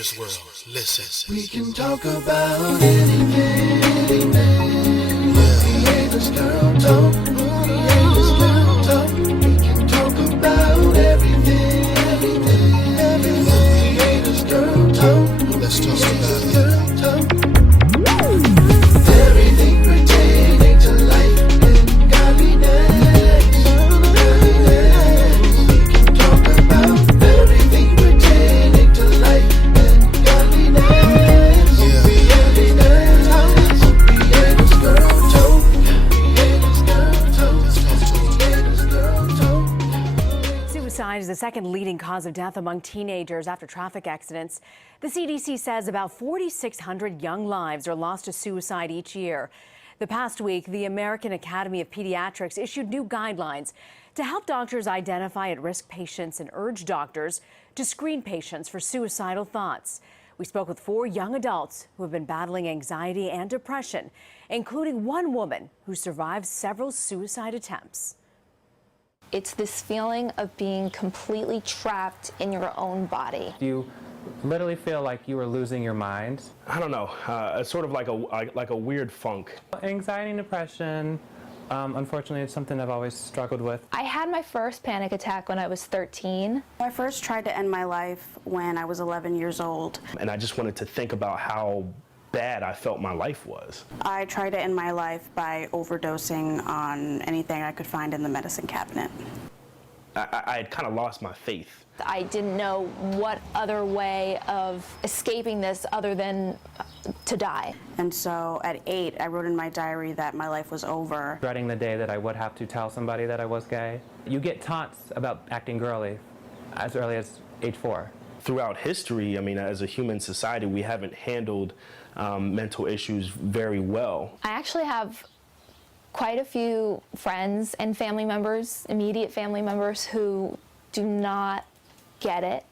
creator's world. Listen. We can talk about anything. Creators Girl Talk. Creators Girl Talk. We can talk about everything. Creators Girl Talk. Let's talk about it. Girl Talk. Everything pertaining to life and godliness. We can talk about everything pertaining to life and godliness. Creators Girl Talk. Creators Girl Talk. Creators Girl Talk. Suicide is the second leading cause of death among teenagers after traffic accidents. The CDC says about 4,600 young lives are lost to suicide each year. The past week, the American Academy of Pediatrics issued new guidelines to help doctors identify at-risk patients and urge doctors to screen patients for suicidal thoughts. We spoke with 4 young adults who have been battling anxiety and depression, including one woman who survived several suicide attempts. It's this feeling of being completely trapped in your own body. You literally feel like you are losing your mind. I don't know, it's sort of like a weird funk. Anxiety and depression, unfortunately, it's something I've always struggled with. I had my first panic attack when I was 13. I first tried to end my life when I was 11 years old. And I just wanted to think about how bad I felt my life was. I tried to end my life by overdosing on anything I could find in the medicine cabinet. I had kind of lost my faith. I didn't know what other way of escaping this other than to die. And so at 8, I wrote in my diary that my life was over. Dreading the day that I would have to tell somebody that I was gay. You get taunts about acting girly as early as age 4. Throughout history, I mean, as a human society, we haven't handled mental issues very well. I actually have quite a few friends and family members, immediate family members, who do not get it.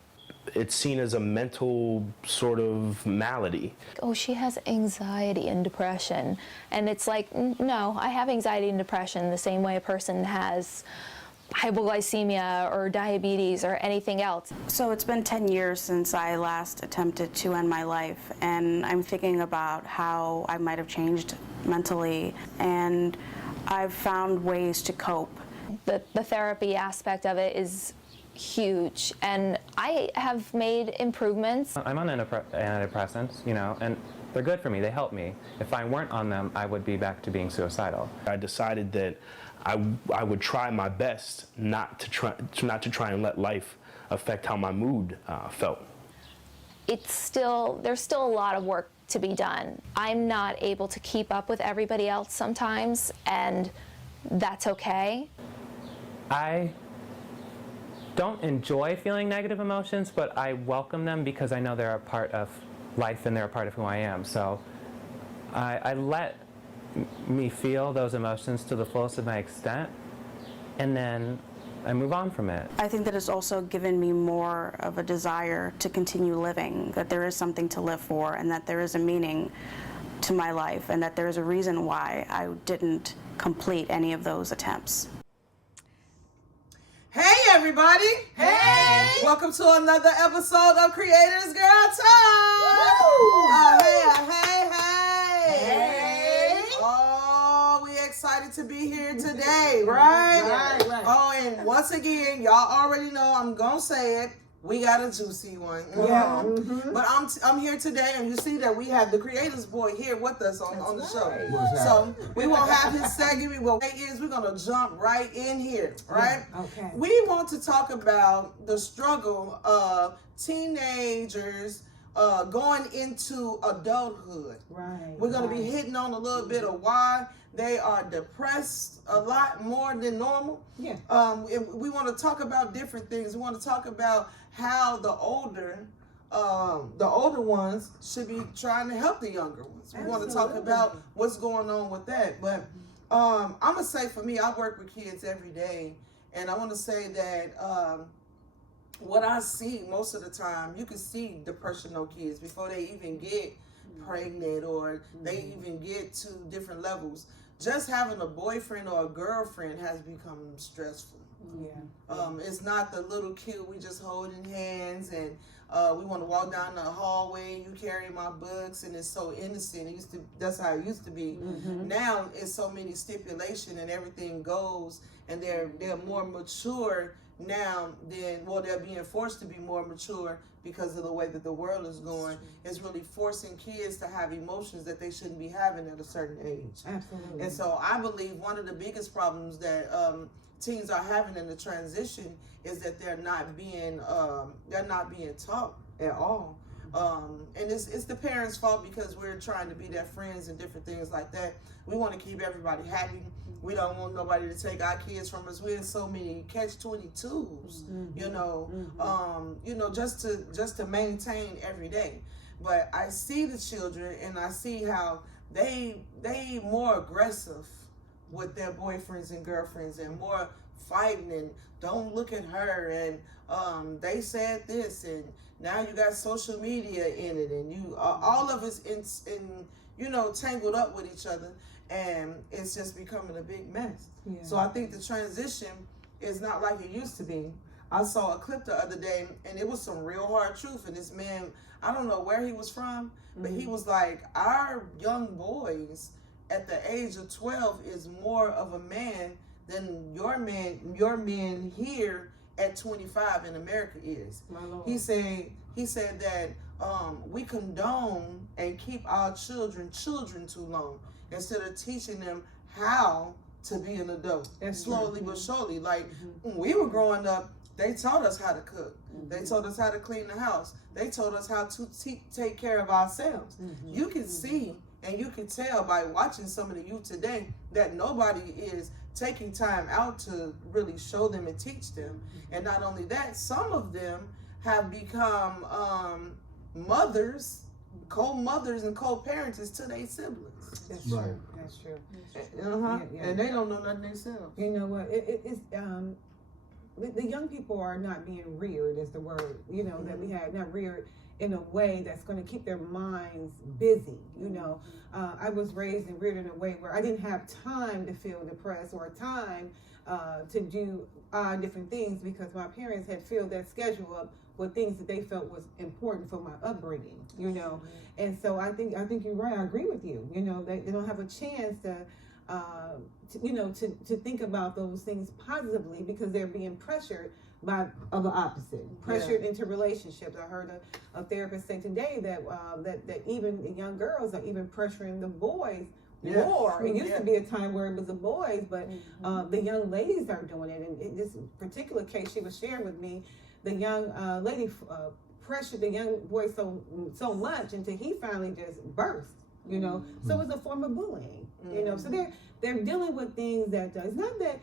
It's seen as a mental sort of malady. Oh, she has anxiety and depression. And it's like, no, I have anxiety and depression the same way a person has hypoglycemia or diabetes or anything else. So it's been 10 years since I last attempted to end my life, and I'm thinking about how I might have changed mentally, and I've found ways to cope. The therapy aspect of it is huge, and I have made improvements. I'm on antidepressants, and they're good for me, they help me. If I weren't on them, I would be back to being suicidal. I decided that I would try my best not to try and let life affect how my mood felt. There's still a lot of work to be done. I'm not able to keep up with everybody else sometimes, and that's okay. I don't enjoy feeling negative emotions, but I welcome them because I know they're a part of life and they're a part of who I am. So I let me feel those emotions to the fullest of my extent, and then I move on from it. I think that it's also given me more of a desire to continue living, that there is something to live for, and that there is a meaning to my life, and that there is a reason why I didn't complete any of those attempts. Hey everybody! Hey! Welcome to another episode of Creators Girl Talk! Hey! Oh, we excited to be here today, right? Oh, and once again, y'all already know I'm gonna say it. We got a juicy one. Yeah. But I'm here today, and you see that we have the Creators Boy here with us on the show. So we won't have his segment. What we're gonna jump right in here, right? Okay. We want to talk about the struggle of teenagers going into adulthood. Right. We're gonna be hitting on a little bit of why they are depressed a lot more than normal. Yeah. We want to talk about different things. We want to talk about how the older ones should be trying to help the younger ones. We want to talk about what's going on with that. But I'm gonna say, for me, I work with kids every day, and I want to say that what I see most of the time, you can see depressional kids before they even get pregnant or they even get to different levels. Just having a boyfriend or a girlfriend has become stressful. It's not the little cute, we just holding hands and we want to walk down the hallway, you carry my books, and it's so innocent. That's how it used to be. Now it's so many stipulation and everything goes, and they're more mature now than, well, they're being forced to be more mature because of the way that the world is going. It's really forcing kids to have emotions that they shouldn't be having at a certain age. Absolutely. And so I believe one of the biggest problems that teens are having in the transition is that they're not being taught at all. And it's the parents' fault because we're trying to be their friends and different things like that. We want to keep everybody happy. We don't want nobody to take our kids from us. We're in so many catch-22s, just to maintain every day. But I see the children and I see how they more aggressive with their boyfriends and girlfriends and more fighting and don't look at her and they said this and now you got social media in it and you all of us tangled up with each other, and it's just becoming a big mess. So I think the transition is not like it used to be. I saw a clip the other day and it was some real hard truth, and this man, I don't know where he was from, but he was like, our young boys at the age of 12 is more of a man than your men here at 25 in America is. My Lord. He said that we condone and keep our children too long instead of teaching them how to be an adult. That's slowly true. but surely. Like when we were growing up, they taught us how to cook. They taught us how to clean the house. They told us how to take care of ourselves. You can see and you can tell by watching some of the youth today that nobody is taking time out to really show them and teach them. And not only that, some of them have become mothers, co-mothers and co-parents to their siblings. That's Right. true. That's true. Yeah. And they don't know nothing themselves. You know what? It's the young people are not being reared, is the word, that we had, not reared in a way that's going to keep their minds busy. I was raised and reared in a way where I didn't have time to feel depressed or time to do different things because my parents had filled that schedule up with things that they felt was important for my upbringing, And so I think you're right. I agree with you. They don't have a chance to think about those things positively because they're being pressured by the opposite, pressured into relationships. I heard a therapist say today that even the young girls are even pressuring the boys more. It used to be a time where it was the boys, but the young ladies are doing it. And in this particular case she was sharing with me, the young lady pressured the young boy so much until he finally just burst. So it's a form of bullying. So they're dealing with things that it's not that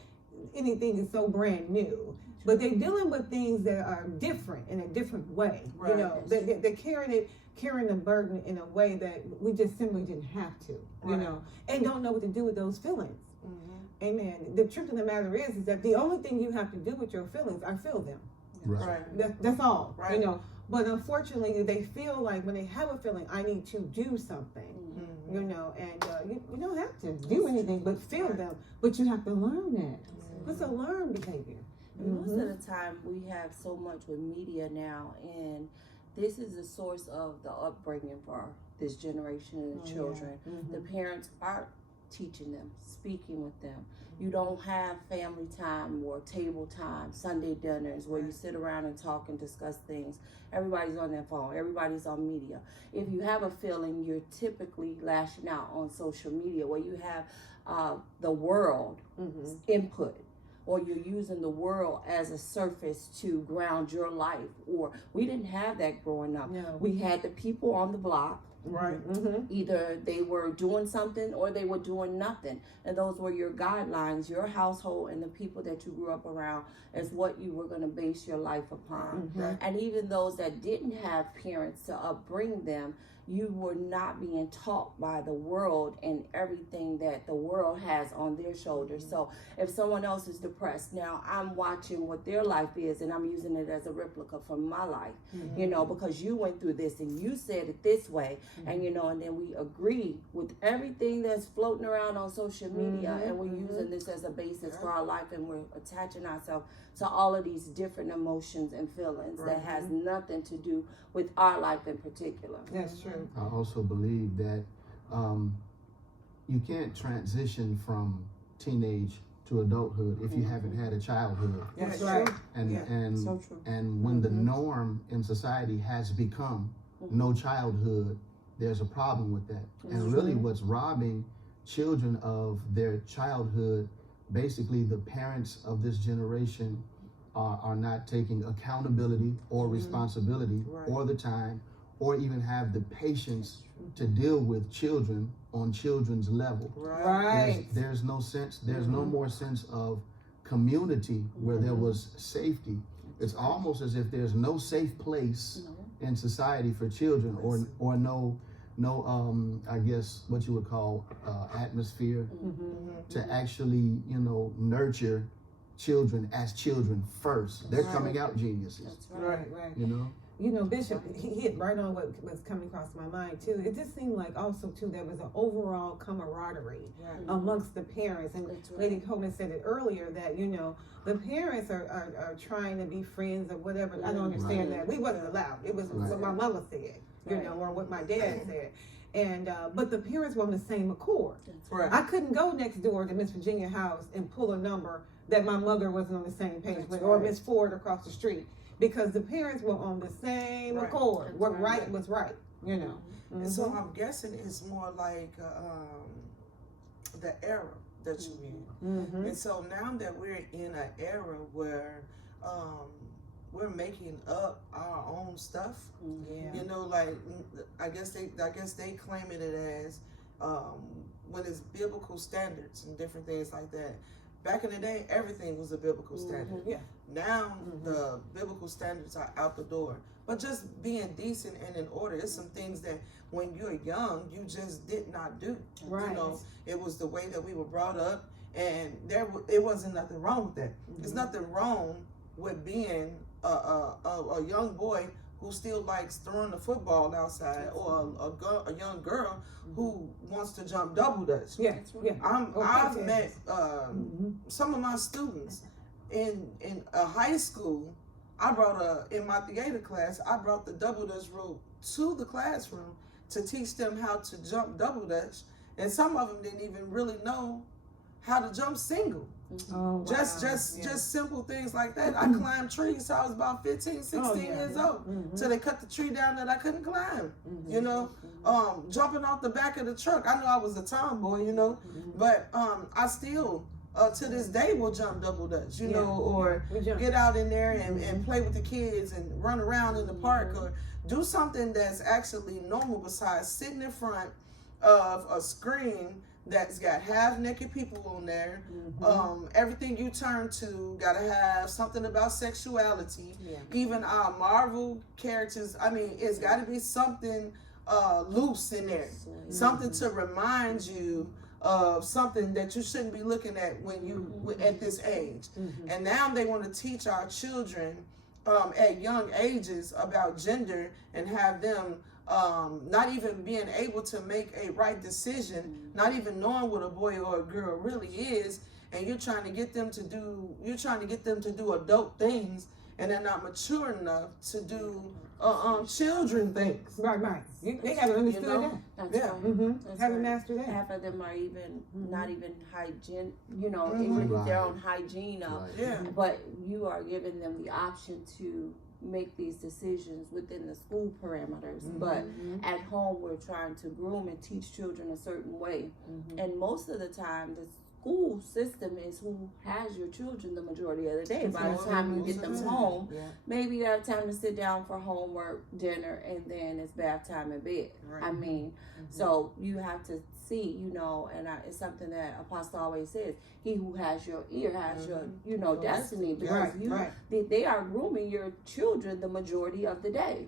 anything is so brand new, but they're dealing with things that are different in a different way. Right. They're carrying the burden in a way that we just simply didn't have to. And don't know what to do with those feelings. Amen. The truth of the matter is that the only thing you have to do with your feelings are feel them. Right. That's all. Right. But unfortunately, they feel like when they have a feeling, I need to do something. And you don't have to do anything but feel them. But you have to learn that. It's a learned behavior. Most of the time, we have so much with media now, and this is the source of the upbringing for this generation of children. The parents are teaching them, speaking with them. You don't have family time or table time, Sunday dinners where you sit around and talk and discuss things. Everybody's on their phone. Everybody's on media. If you have a feeling, you're typically lashing out on social media where you have the world input, or you're using the world as a surface to ground your life. Or we didn't have that growing up. No. We had the people on the block. Right. Either they were doing something or they were doing nothing. And those were your guidelines, your household and the people that you grew up around as what you were going to base your life upon. And even those that didn't have parents to upbring them, you were not being taught by the world and everything that the world has on their shoulders. So if someone else is depressed, now I'm watching what their life is and I'm using it as a replica from my life, because you went through this and you said it this way. and and then we agree with everything that's floating around on social media, and we're using this as a basis for our life, and we're attaching ourselves to all of these different emotions and feelings that has nothing to do with our life in particular. That's true. I also believe that you can't transition from teenage to adulthood if you haven't had a childhood. That's right. And So true. and when the norm in society has become no childhood, there's a problem with that. And really what's robbing children of their childhood, basically the parents of this generation are not taking accountability or responsibility or the time or even have the patience to deal with children on children's level. Right. There's no sense, there's no more sense of community where there was safety. It's almost as if there's no safe place in society for children, or no I guess what you would call atmosphere to actually, nurture children as children first. They're coming out geniuses. Right. Bishop, he hit right on what was coming across my mind too. It just seemed like also too there was an overall camaraderie amongst the parents, and Lady Coleman said it earlier that the parents are trying to be friends or whatever. I don't understand that. We wasn't allowed. It was what my mama said, or what my dad said. And but the parents were on the same accord. I couldn't go next door to Miss Virginia house and pull a number that my mother wasn't on the same page with, or Miss Ford across the street, because the parents were on the same accord. What right was right, And so I'm guessing it's more like the era that you're in. And so now that we're in an era where we're making up our own stuff, like I guess they claiming it as when it's biblical standards and different things like that. Back in the day, everything was a biblical standard. Now the biblical standards are out the door. But just being decent and in order, it's some things that when you're young, you just did not do. It was the way that we were brought up, and it wasn't nothing wrong with that. There's nothing wrong with being a young boy who still likes throwing the football outside, or a young girl who wants to jump double dutch. I've met some of my students in a high school. I brought in my theater class, I brought the double dutch rope to the classroom to teach them how to jump double dutch, and some of them didn't even really know how to jump single. Just simple things like that. I climbed trees till I was about 15, 16 years old, till they cut the tree down that I couldn't climb. Jumping off the back of the truck. I know I was a tomboy, but I still to this day will jump double dutch, or get out in there and play with the kids and run around in the park, or do something that's actually normal besides sitting in front of a screen that's got half naked people on there. Everything you turn to gotta have something about sexuality. Even our Marvel characters, it's gotta be something loose in there. Something to remind you of something that you shouldn't be looking at when you at this age. And now they want to teach our children at young ages about gender, and have them not even being able to make a right decision, not even knowing what a boy or a girl really is, and you're trying to get them to do adult things, and they're not mature enough to do children things. Right. They haven't understood that. That's right. Haven't mastered that. Half of them are even not even hygiene, even with their own hygiene up. But you are giving them the option to make these decisions within the school parameters, but at home we're trying to groom and teach children a certain way, and most of the time the school system is who has your children the majority of the day. By the time you get them home, maybe you have time to sit down for homework, dinner, and then it's bath time and bed. So you have to see, and it's something that Apostle always says, he who has your ear has your, destiny, because they are grooming your children the majority of the day,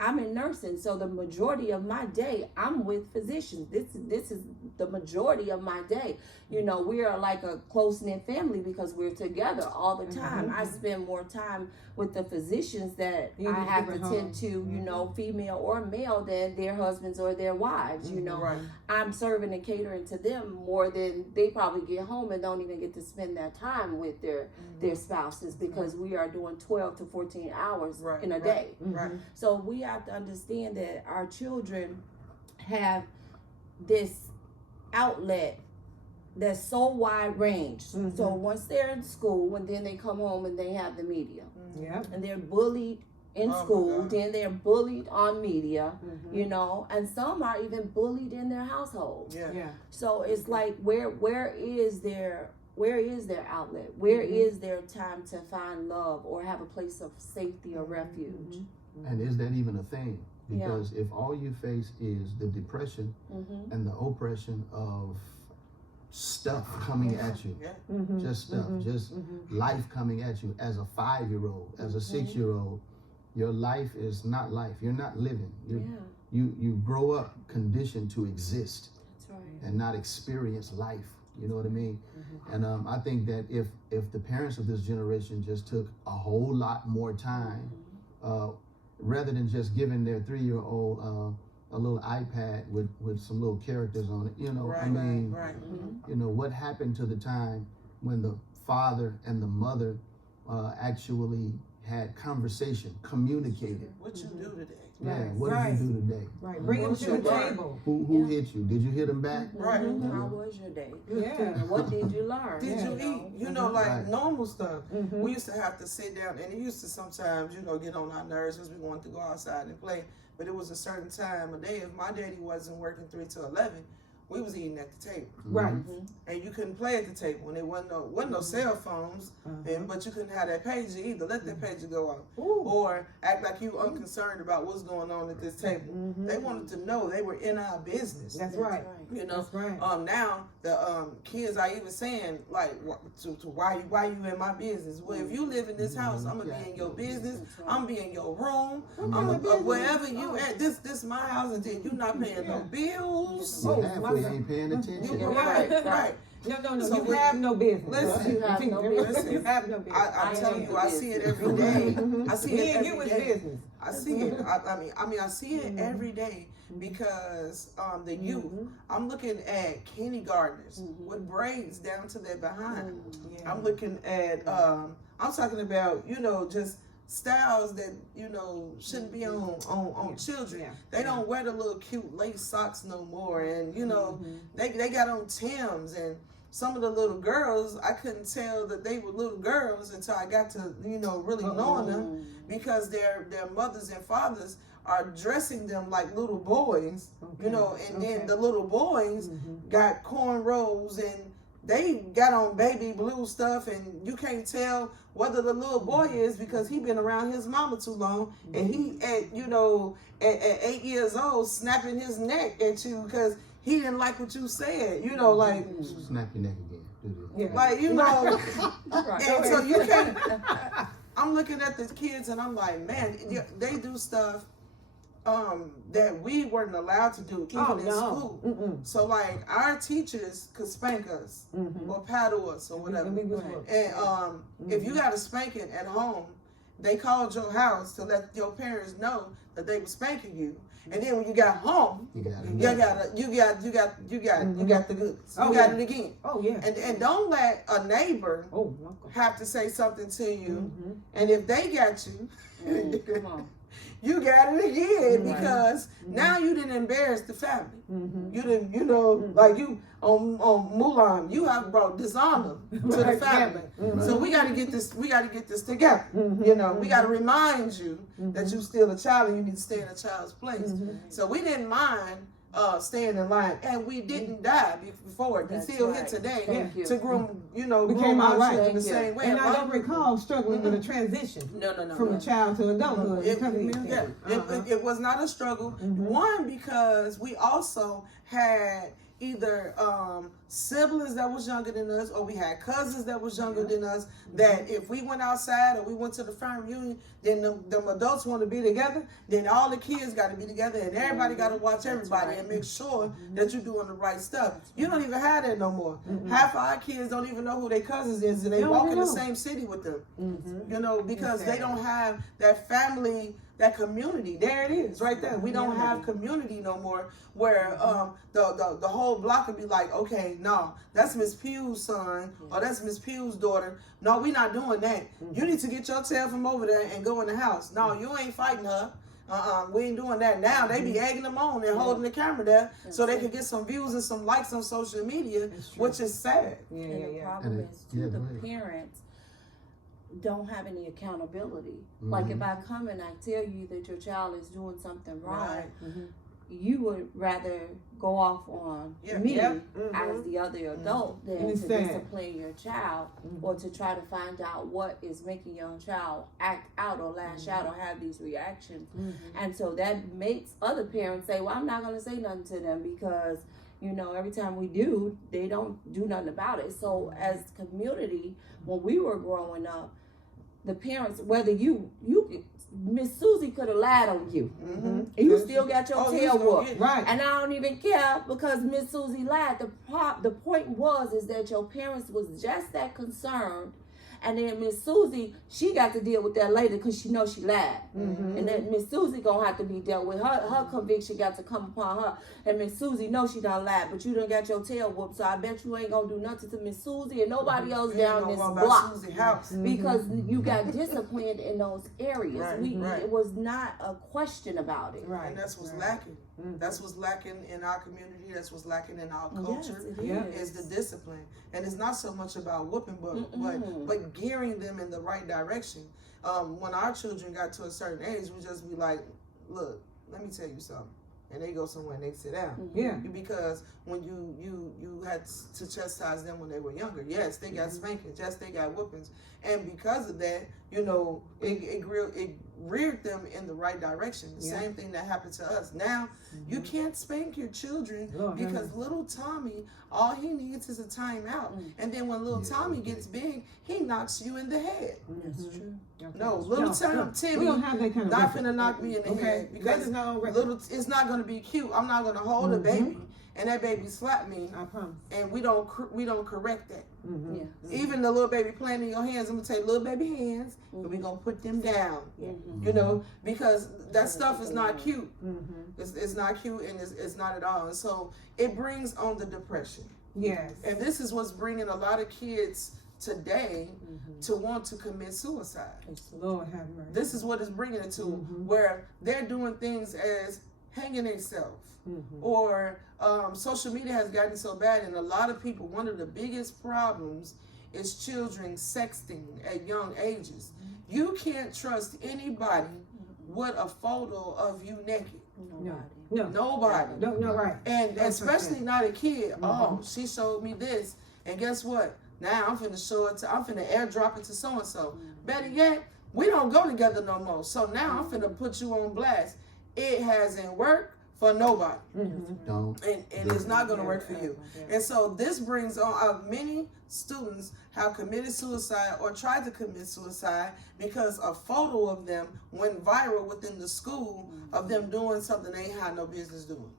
I'm in nursing, so the majority of my day I'm with physicians. This is the majority of my day. You know, we are like a close-knit family because we're together all the time. I spend more time with the physicians that I have to tend to, you know, female or male, than their husbands or their wives. You know, I'm serving and catering to them more than they probably get home and don't even get to spend that time with their spouses, because we are doing 12 to 14 hours in a day. So we have to understand that our children have this outlet that's so wide range. So once they're in school, and then they come home and they have the media, and they're bullied in school, then they're bullied on media, you know, and some are even bullied in their household. So it's like, where is their outlet? Where is their time to find love or have a place of safety or refuge? And is that even a thing? Because if all you face is the depression and the oppression of stuff coming at you, just stuff, just life coming at you, as a 5-year-old, as a 6-year-old, your life is not life. You're not living. You grow up conditioned to exist and not experience life. You know what I mean? And I think that if the parents of this generation just took a whole lot more time, rather than just giving their 3-year-old a little iPad with some little characters on it, you know, I mean, you know, what happened to the time when the father and the mother actually had conversation, communicated? What you do today? Yeah, what did you do today? Bring them to the table. Who hit you? Did you hit them back? How was your day? What did you learn? Did you eat? You know, like normal stuff. We used to have to sit down, and it used to sometimes, you know, get on our nerves because we wanted to go outside and play. But it was a certain time of day. If my daddy wasn't working 3 to 11, we was eating at the table. And you couldn't play at the table. And there wasn't no cell phones, but you couldn't have that pager either. Let that pager go off. Or act like you unconcerned about what's going on at this table. They wanted to know they were in our business. That's right. You know, That's right. Now the kids are even saying like, why you in my business? Well, if you live in this house, I'm gonna be in your business. I'm gonna be in your room. I'm gonna wherever you at. This my house, and then you not paying no bills. You ain't paying attention. Right. No. So you have no business. Listen, You have no business. You have no business. I'm telling you, I see it every day. I see it every day. Business. I see it. I mean, I see it every day because the youth. I'm looking at kindergartners with braids down to their behind. I'm looking at. I'm talking about, you know, just styles that, you know, shouldn't be on children. They don't wear the little cute lace socks no more, and you know, they got on Timbs, and some of the little girls, I couldn't tell that they were little girls until I got to, you know, really knowing them, because their mothers and fathers are dressing them like little boys, you know, and then the little boys got cornrows, and they got on baby blue stuff, and you can't tell whether the little boy is, because he been around his mama too long, and he at 8 years old snapping his neck at you because he didn't like what you said, you know, like Snap your neck again. like, you know, and so you can't. I'm looking at the kids and I'm like, man, they do stuff that we weren't allowed to do even in school. So like our teachers could spank us or paddle us or whatever. And if you got a spanking at home, they called your house to let your parents know that they were spanking you. And then when you got home, you got the goods. You got it again. And don't let a neighbor have to say something to you. And if they got you, come on. You got it again, because now you didn't embarrass the family. You didn't, you know, like you on Mulan, you have brought dishonor to the family. So we got to get this. We got to get this together. You know, we got to remind you that you're still a child and you need to stay in a child's place. So we didn't mind staying in line, and we didn't die before it. We still here today to groom, you know, groom our children the same way. And I don't recall struggling with a transition from a child to adulthood. It was not a struggle. One, because we also had either siblings that was younger than us, or we had cousins that was younger than us, that if we went outside or we went to the family reunion, then them adults want to be together, then all the kids got to be together, and everybody got to watch everybody and make sure that you're doing the right stuff. You don't even have that no more. Half of our kids don't even know who their cousins is, and they walk in the same city with them. You know, because they don't have that family, that community. There it is, right there. We don't have community no more, where the whole block would be like, okay, no, that's Miss Pugh's son, or that's Miss Pugh's daughter. No, we not doing that. You need to get your tail from over there and go in the house. No, you ain't fighting her. We ain't doing that. Now they be egging them on and holding the camera there so they can get some views and some likes on social media, which is sad. And the problem is too, the parents don't have any accountability. Like if I come and I tell you that your child is doing something wrong, you would rather go off on me as the other adult than to discipline your child or to try to find out what is making your child act out or lash out or have these reactions. And so that makes other parents say, well, I'm not going to say nothing to them because, you know, every time we do, they don't do nothing about it. So as community, when we were growing up, the parents, whether you Miss Susie could have lied on you. And you still got your tail whooped. Right. And I don't even care because Miss Susie lied. The point is that your parents was just that concerned. And then Miss Susie, she got to deal with that later because she knows she lied. And then Miss Susie gonna have to be dealt with. Her conviction got to come upon her. And Miss Susie knows she done lied, but you done got your tail whooped. So I bet you ain't gonna do nothing to Miss Susie and nobody else down this block. Because you got disciplined in those areas. It was not a question about it. And that's what's lacking. That's what's lacking in our community. That's what's lacking in our culture. Is the discipline. And it's not so much about whooping, but gearing them in the right direction. When our children got to a certain age, we just be like, look, let me tell you something. And they go somewhere and they sit down. Because when you had to chastise them when they were younger, yes, they got spankings, yes, they got whoopings. And because of that, you know, it reared them in the right direction. The same thing that happened to us. Now, you can't spank your children because little Tommy, all he needs is a timeout. And then when little Tommy gets big, he knocks you in the head. That's true. No, little Timmy not finna knock me in the head because it's not gonna be cute. I'm not gonna hold a baby and that baby slap me. I promise. And we don't correct that. Even the little baby playing in your hands, I'm gonna take little baby hands and we're gonna put them down. You know, because that stuff is not cute. It's not cute and it's not at all. And so it brings on the depression. Yes. And this is what's bringing a lot of kids today to want to commit suicide. Lord have mercy. This is what it's bringing it to, where they're doing things as hanging themselves, or social media has gotten so bad, and a lot of people, one of the biggest problems is children sexting at young ages. You can't trust anybody with a photo of you naked. Nobody. No, right. And especially not a kid. Oh, she showed me this, and guess what? Now I'm finna I'm finna airdrop it to so-and-so. Better yet, we don't go together no more. So now I'm finna put you on blast. It hasn't worked for nobody. Don't. And it's not gonna work for you. And so this brings on many students have committed suicide or tried to commit suicide because a photo of them went viral within the school of them doing something they had no business doing.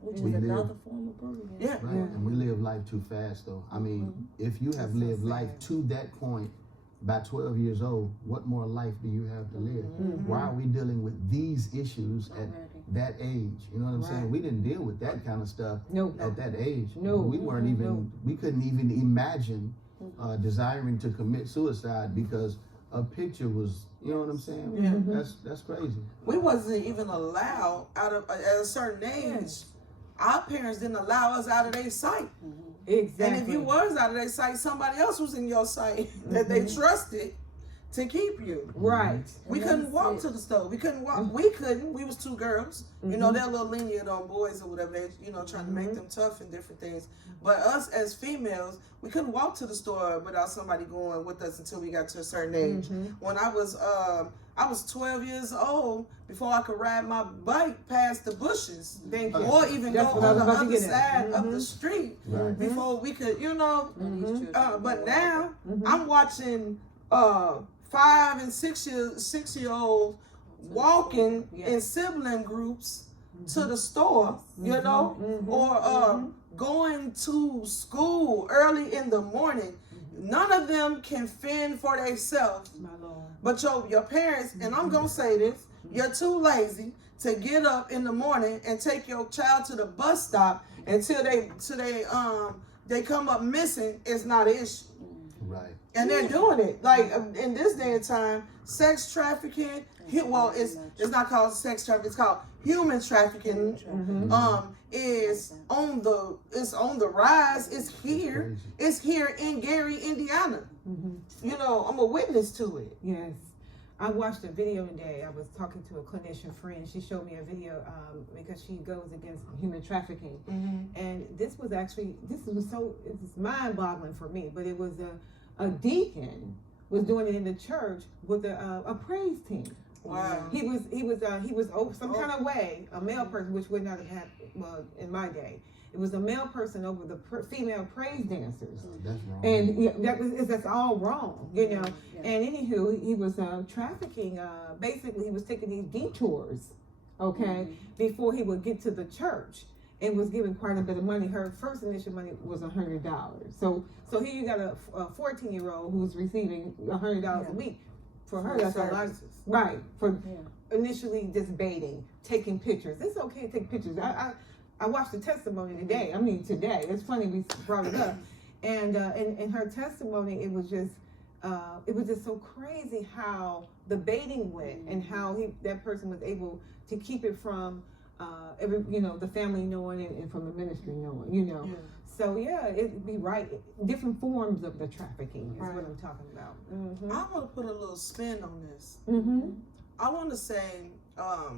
Which is another form of bullying. Right. And we live life too fast, though. I mean, if you have lived life to that point by 12 years old, what more life do you have to live? Why are we dealing with these issues at that age? You know what I'm saying? We didn't deal with that kind of stuff at that age. We weren't even, we couldn't even imagine desiring to commit suicide because a picture was, you know what I'm saying? That's crazy. We wasn't even allowed at a certain age. Our parents didn't allow us out of their sight. Exactly. And if you was out of their sight, somebody else was in your sight that they trusted to keep you. Right. We couldn't walk to the store. We couldn't walk. We couldn't. We was two girls. You know, they're a little lenient on boys or whatever. They, you know, trying to make them tough and different things. But us as females, we couldn't walk to the store without somebody going with us until we got to a certain age. When I was I was 12 years old before I could ride my bike past the bushes, or even That's go what I on was the about to other get at. side of the street before we could, you know. But now I'm watching 5 and 6 year olds walking in sibling groups to the store, you know, or going to school early in the morning. None of them can fend for themselves. But your parents, and I'm gonna say this, you're too lazy to get up in the morning and take your child to the bus stop until they come up missing. It's not an issue. Right. And they're doing it. Like in this day and time, sex trafficking, well, it's not called sex trafficking, it's called human trafficking. Is on the rise. It's here. It's here in Gary, Indiana. You know, I'm a witness to it. Yes. I watched a video today. I was talking to a clinician friend. She showed me a video because she goes against human trafficking. And this was mind-boggling for me, but it was a deacon was doing it in the church with a praise team. Wow. He was over some kind of way, a male person, which would not have happened in my day. It was a male person over the female praise dancers. That's wrong. And that's all wrong, you know. And anywho, he was trafficking. Basically, he was taking these detours, okay, before he would get to the church, and was giving quite a bit of money. Her first initial money was $100. So here you got a 14-year-old who's receiving $100 a week. For her, that's a lot. Right. For initially just baiting, taking pictures. It's okay to take pictures. I watched the testimony today. I mean, today. It's funny we brought it up. And in her testimony, it was just so crazy how the baiting went and how that person was able to keep it from the family knowing and from the ministry knowing, you know. Yeah. So it'd be right. Different forms of the trafficking is what I'm talking about. I want to put a little spin on this. I want to say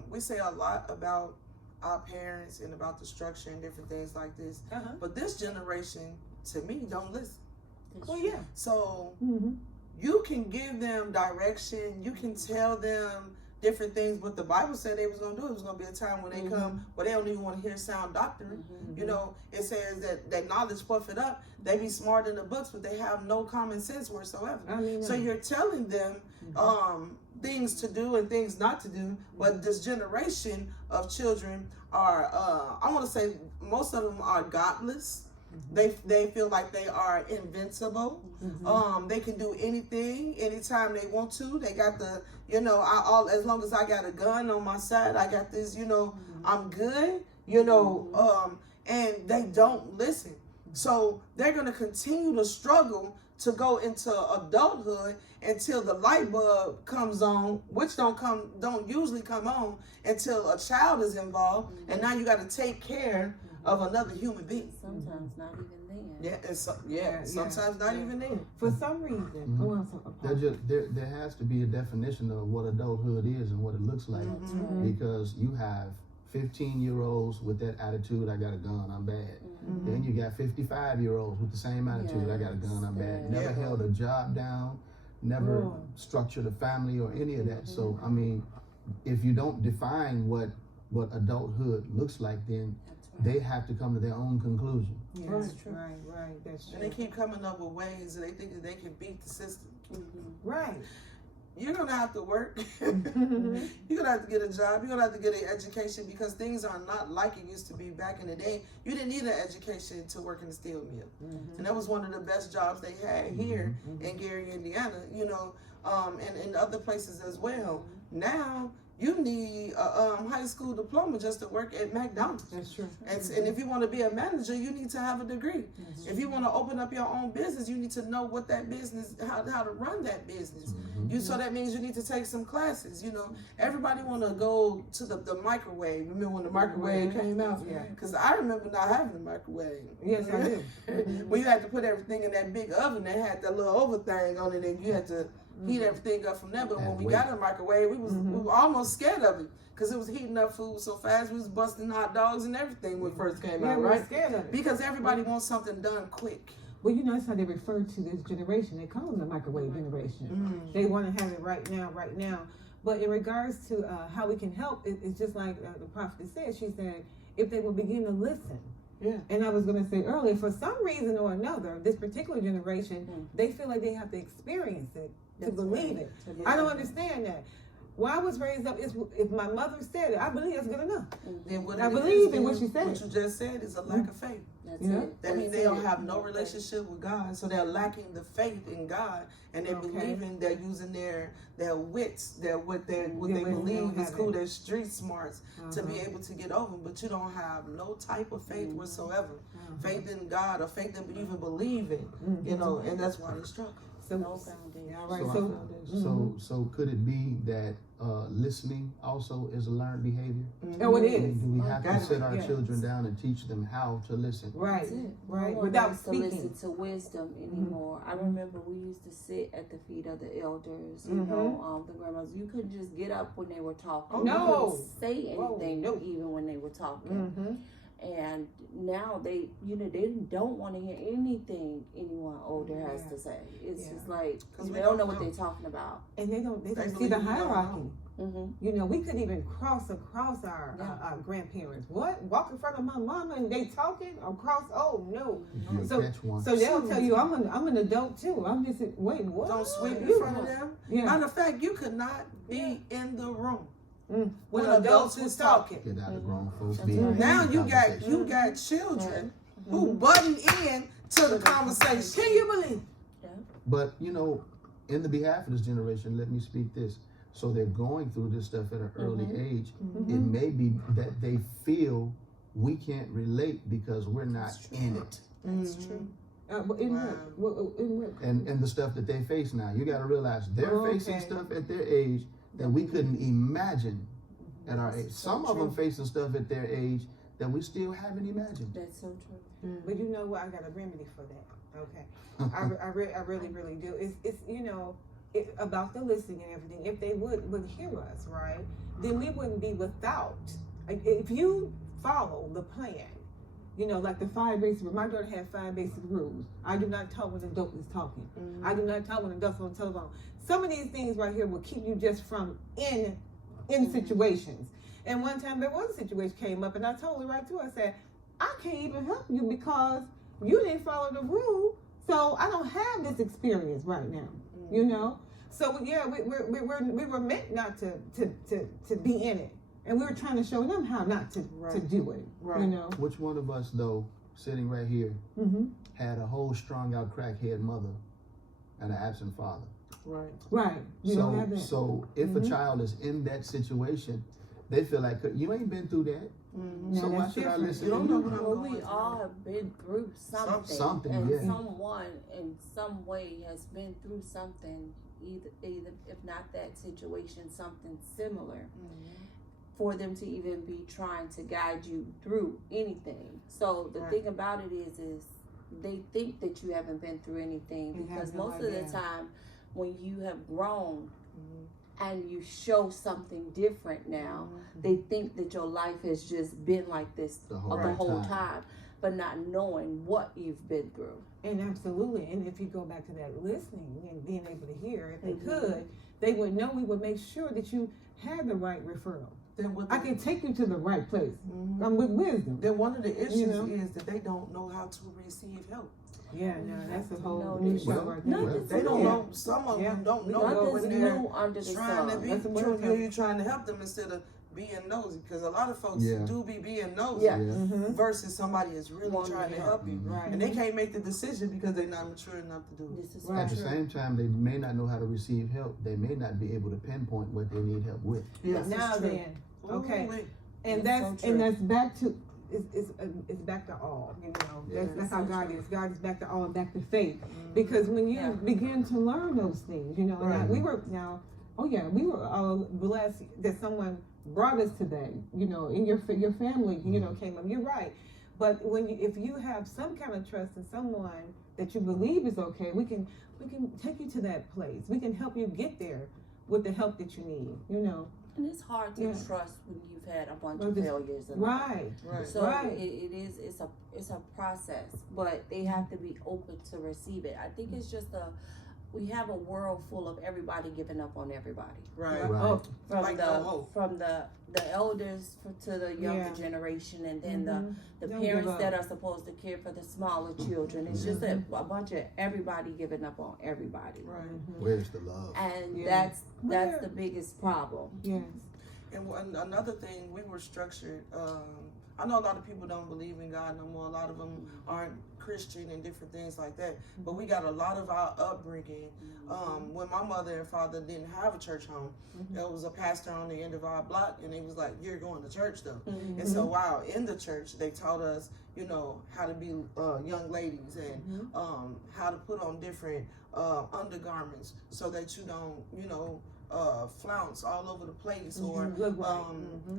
we say a lot about our parents and about the structure and different things like this, but this generation, to me, don't listen. So you can give them direction. You can tell them different things, but the Bible said they was gonna do it. It was gonna be a time when they come where they don't even want to hear sound doctrine. You know, it says that knowledge puff it up. They be smart in the books, but they have no common sense whatsoever. So you're telling them things to do and things not to do. But this generation of children are, I want to say, most of them are godless. They feel like they are invincible. They can do anything, anytime they want to. They got the, as long as I got a gun on my side, I got this, I'm good, and they don't listen. So they're going to continue to struggle to go into adulthood until the light bulb comes on, which don't usually come on until a child is involved, and now you got to take care of another human being. Sometimes not even then. Sometimes not even then. For some reason, there has to be a definition of what adulthood is and what it looks like, because you have 15-year-olds with that attitude, I got a gun, I'm bad. Then you got 55-year-olds with the same attitude, I got a gun, I'm bad. Never held a job down, never structured a family or any of that. So, I mean, if you don't define what adulthood looks like, then they have to come to their own conclusion. Yeah, that's true. Right, that's true. And they keep coming up with ways that they think that they can beat the system. Right. You're going to have to work. You're going to have to get a job. You're going to have to get an education, because things are not like it used to be back in the day. You didn't need an education to work in a steel mill. And that was one of the best jobs they had here in Gary, Indiana, and in other places as well. Now, you need a high school diploma just to work at McDonald's. That's true. And if you want to be a manager, you need to have a degree. If you want to open up your own business, you need to know what that business, how to run that business. So that means you need to take some classes. Everybody want to go to the microwave. Remember when the microwave came out? Yeah. Because I remember not having a microwave. Yes, I do. When you had to put everything in that big oven that had that little over thing on it, and you had to heat everything up from there. But when we got a microwave, we were almost scared of it, because it was heating up food so fast. We was busting hot dogs and everything when it first came out, we right? were scared of it. Because everybody wants something done quick. Well, that's how they refer to this generation. They call them the microwave generation. They want to have it right now. But in regards to how we can help, it's just like the prophet said. She said, if they will begin to listen. Yeah. And I was going to say earlier, for some reason or another, this particular generation, they feel like they have to experience it to believe it. I don't understand that. When I was raised up, if my mother said it, I believe it's good enough. Then what I it believe is, in what she said. What you just said is a lack of faith. That's Yeah. it. That means they don't have no relationship with God, so they're lacking the faith in God, and they're believing they're using their wits, what they believe is cool, their street smarts to be able to get over. But you don't have no type of faith whatsoever, faith in God or faith in even believing, you know, and that's why they struggle. So, No foundation. all right. So could it be that listening also is a learned behavior? Oh, it I mean, is. do we have to sit our Yeah. children down and teach them how to listen? Right, That's it. right. No one Without wants to speaking. listen to wisdom anymore. I remember we used to sit at the feet of the elders, you know, the grandmas. You couldn't just get up when they were talking. No. You couldn't say anything no. even when they were talking. And now they don't want to hear anything anyone older has to say. It's just like, they don't know what they're talking about. And they don't see believe the we don't hierarchy. Mm-hmm. You know, we couldn't even cross across our grandparents. What? Walk in front of my mama and they talking across? Oh no! You So, catch one. so they'll tell you, I'm an adult too. I'm just wait. What? Don't sweep in You- front of them. Yeah. Matter of fact, you could not be in the room when When adults was talking. Get out of grown folks That's being right. Now in you conversation. got children who button in to the conversation. Can you believe? But you know, in the behalf of this generation, let me speak this. So they're going through this stuff at an early age. It may be that they feel we can't relate because we're not in it. That's true. But in what? And the stuff that they face now. You got to realize they're facing stuff at their age that we couldn't imagine at our age. Some of them facing stuff at their age that we still haven't imagined. That's so true. But you know what? I got a remedy for that. Okay, I really do. It's you know. About the listening and everything, if they would hear us, right, then we wouldn't be without. If you follow the plan, you know, like the 5 basic rules. My daughter had 5 basic rules. I do not talk when an adult is talking. I do not talk when an adult's on the telephone. Some of these things right here will keep you just from in situations. And one time there was a situation came up, and I told her right to her, I said, I can't even help you because you didn't follow the rule, so I don't have this experience right now. You know, so yeah, we were meant not to be in it, and we were trying to show them how not to do it. Right. You know, Which one of us, though, sitting right here, had a whole strung out crackhead mother and an absent father? right? You don't have that. So if a child is in that situation, they feel like you ain't been through that. So why should I listen? You don't know what I'm Well, going we through. all have been through something. Something, and yeah. someone in some way has been through something, either if not that situation, something similar, for them to even be trying to guide you through anything. So the thing about it is they think that you haven't been through anything You because have no most of the idea. time when you have grown and you show something different now, they think that your life has just been like this The the whole whole time. time, but not knowing what you've been through. And absolutely, and if you go back to that listening and being able to hear, if they could, they would know. We would make sure that you had the right referral. Then what I can take you to the right place. I'm with wisdom. Then one of the issues You know? is that they don't know how to receive help. Yeah, no, that's a whole No, new this- show right no, there. this- They don't Yeah. know. Some of them don't know Nothing's when they're new under the trying to sun. be. That's what we're You're trying to help them instead of being nosy, because a lot of folks do be being nosy Yeah. versus somebody is really Wanting trying to to help you, Right. and they can't make the decision because they're not mature enough to do it. This is Right. At the true. same time, they may not know how to receive help. They may not be able to pinpoint what they need help with. Yes, Now that's true. then, okay, Ooh-wee. and That's so that's back to it's back to all. You know, that's how God is. God is back to all and back to faith. Because when you begin to learn those things, you know, and we were blessed that someone brought us to that. You know, in your family, you know, came up. You're right. But if you have some kind of trust in someone that you believe is okay, we can take you to that place. We can help you get there with the help that you need. You know. And it's hard to trust when you've had a bunch Well, of this- failures in life. Right. So Right. it's a process, but they have to be open to receive it. I think it's just we have a world full of everybody giving up on everybody. Right. Oh, From Like no hope. from the elders to the younger generation, and then the Don't parents give up. that are supposed to care for the smaller children. It's just a bunch of everybody giving up on everybody. Right. Where's the love? And Yeah. that's the biggest problem. Yes. And another thing, we were structured. I know a lot of people don't believe in God no more. A lot of them aren't Christian and different things like that. But we got a lot of our upbringing. When my mother and father didn't have a church home, there was a pastor on the end of our block, and he was like, "You're going to church though." And so while in the church, they taught us, you know, how to be young ladies and how to put on different undergarments so that you don't, you know, flounce all over the place or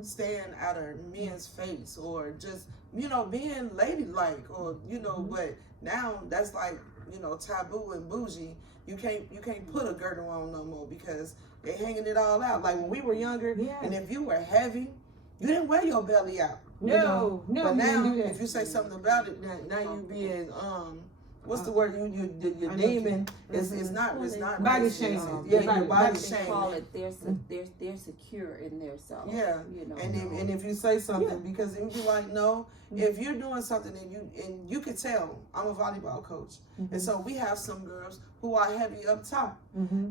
stand at a man's face or just, you know, being ladylike or, you know, but now that's like, you know, taboo and bougie. You can't put a girdle on no more because they're hanging it all out. Like when we were younger, and if you were heavy, you didn't wear your belly out. You know? No, But you now, didn't do that. if you say something about it, now you being what's the word? Your demon is not Body racist. shaming. Yeah, Right. your body They shaming. call it they're secure in their self. Yeah, you know. and if you say something, because if you like no, if you're doing something and you can tell, I'm a volleyball coach, and so we have some girls who are heavy up top.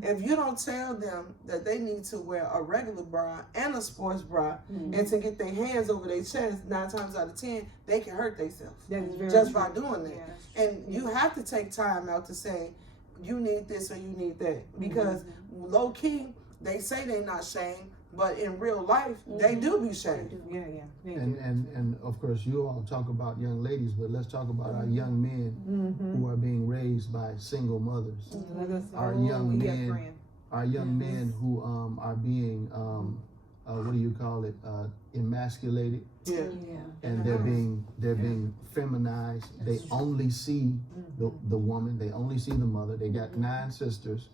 If you don't tell them that they need to wear a regular bra and a sports bra, and to get their hands over their chest, 9 times out of 10 they can hurt themselves just by doing that. And you have to take time out to say you need this or you need that, because low key they say they're not shamed, but in real life they do be shamed. And of course you all talk about young ladies, but let's talk about our young men who are being raised by single mothers. Our young men who are being what do you call it, emasculated, and they're being feminized. They only see the woman, they only see the mother. They got 9 sisters,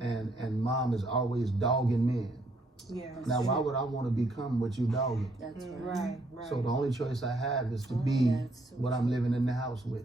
and mom is always dogging men. Now, why would I want to become what you dogging? That's Right. So the only choice I have is to be what I'm living in the house with.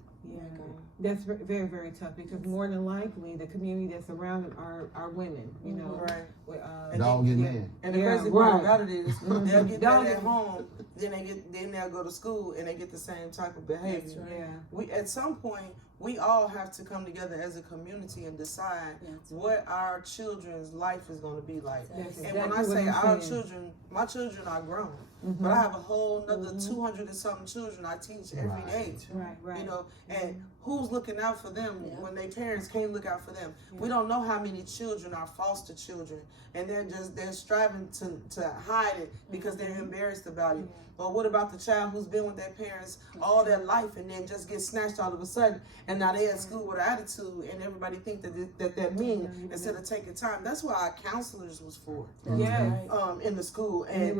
That's very, very tough, because more than likely the community that's around them are women, you know. Right. Dogging men. And the crazy part about it is they'll get that at home, then they'll go to school and they get the same type of behavior. We at some point we all have to come together as a community and decide what our children's life is going to be like. And when I say our children, my children are grown, but I have a whole another 200 and something children I teach every day. You know, and who's looking out for them when their parents can't look out for them? We don't know how many children are foster children, and they're striving to hide it because they're embarrassed about it. Or what about the child who's been with their parents all their life and then just gets snatched all of a sudden, and now they're at school with an attitude, and everybody think that they're mean instead of taking time. That's what our counselors was for. In the school, and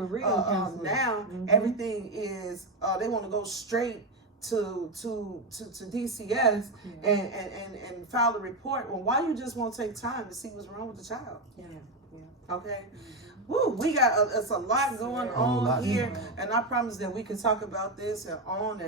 now everything is they want to go straight to DCS and file a report. Well, why you just won't take time to see what's wrong with the child? Okay. Woo, we got it's a lot going on here, and I promise that we can talk about this and on.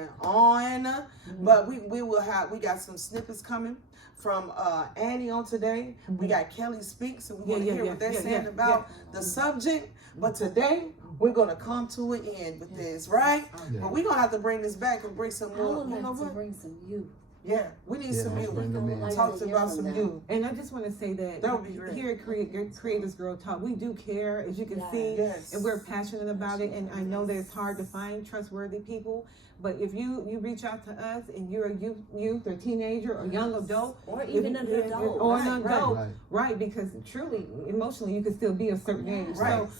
But we got some snippets coming from Annie on today. We got Kelly Speaks, and we want to hear what they're saying about the subject. But today we're gonna come to an end with this, right? But we're gonna have to bring this back and bring some more. I would like to bring some youth. Yeah, we need some youth. Talk about some youth. And I just want to say that would be great. Here at Creators Girl Talk, we do care, as you can see, and we're passionate about it. And I know that it's hard to find trustworthy people, but if you reach out to us and you're a youth or teenager or young adult, or even an adult, or an adult, right? Because truly, emotionally, you can still be a certain age.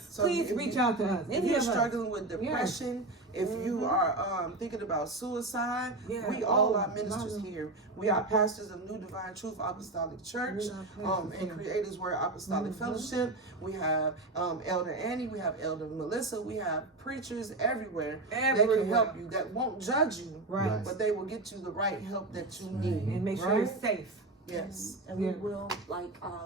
So please reach out to us. If you're struggling with depression, if you are thinking about suicide, we all are ministers here. We are pastors of New Divine Truth Apostolic Church and Creators Word Apostolic Fellowship. We have Elder Annie, we have Elder Melissa, we have preachers everywhere that can help you, that won't judge you, but they will get you the right help that you need. And make sure you're safe. Yes. And we will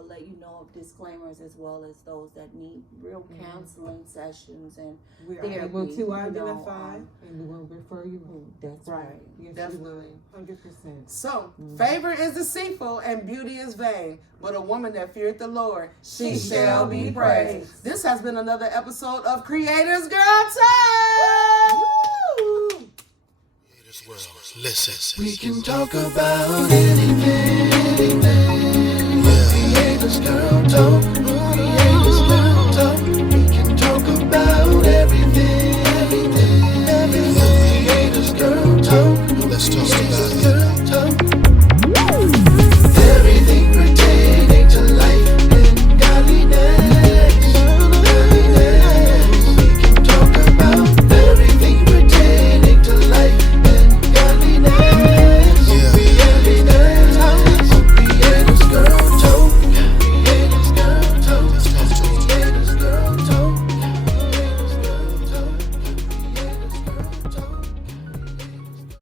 let you know of disclaimers as well as those that need real counseling sessions and we're therapy, able to you know, identify and we will refer you home. That's right. Yes, Definitely. 100%. So, favor is deceitful and beauty is vain, but a woman that feareth the Lord, she shall be praised. This has been another episode of Creators Girl Time. Woo! This world, listen. We can talk about anything. Yeah. Creators Girl Talk.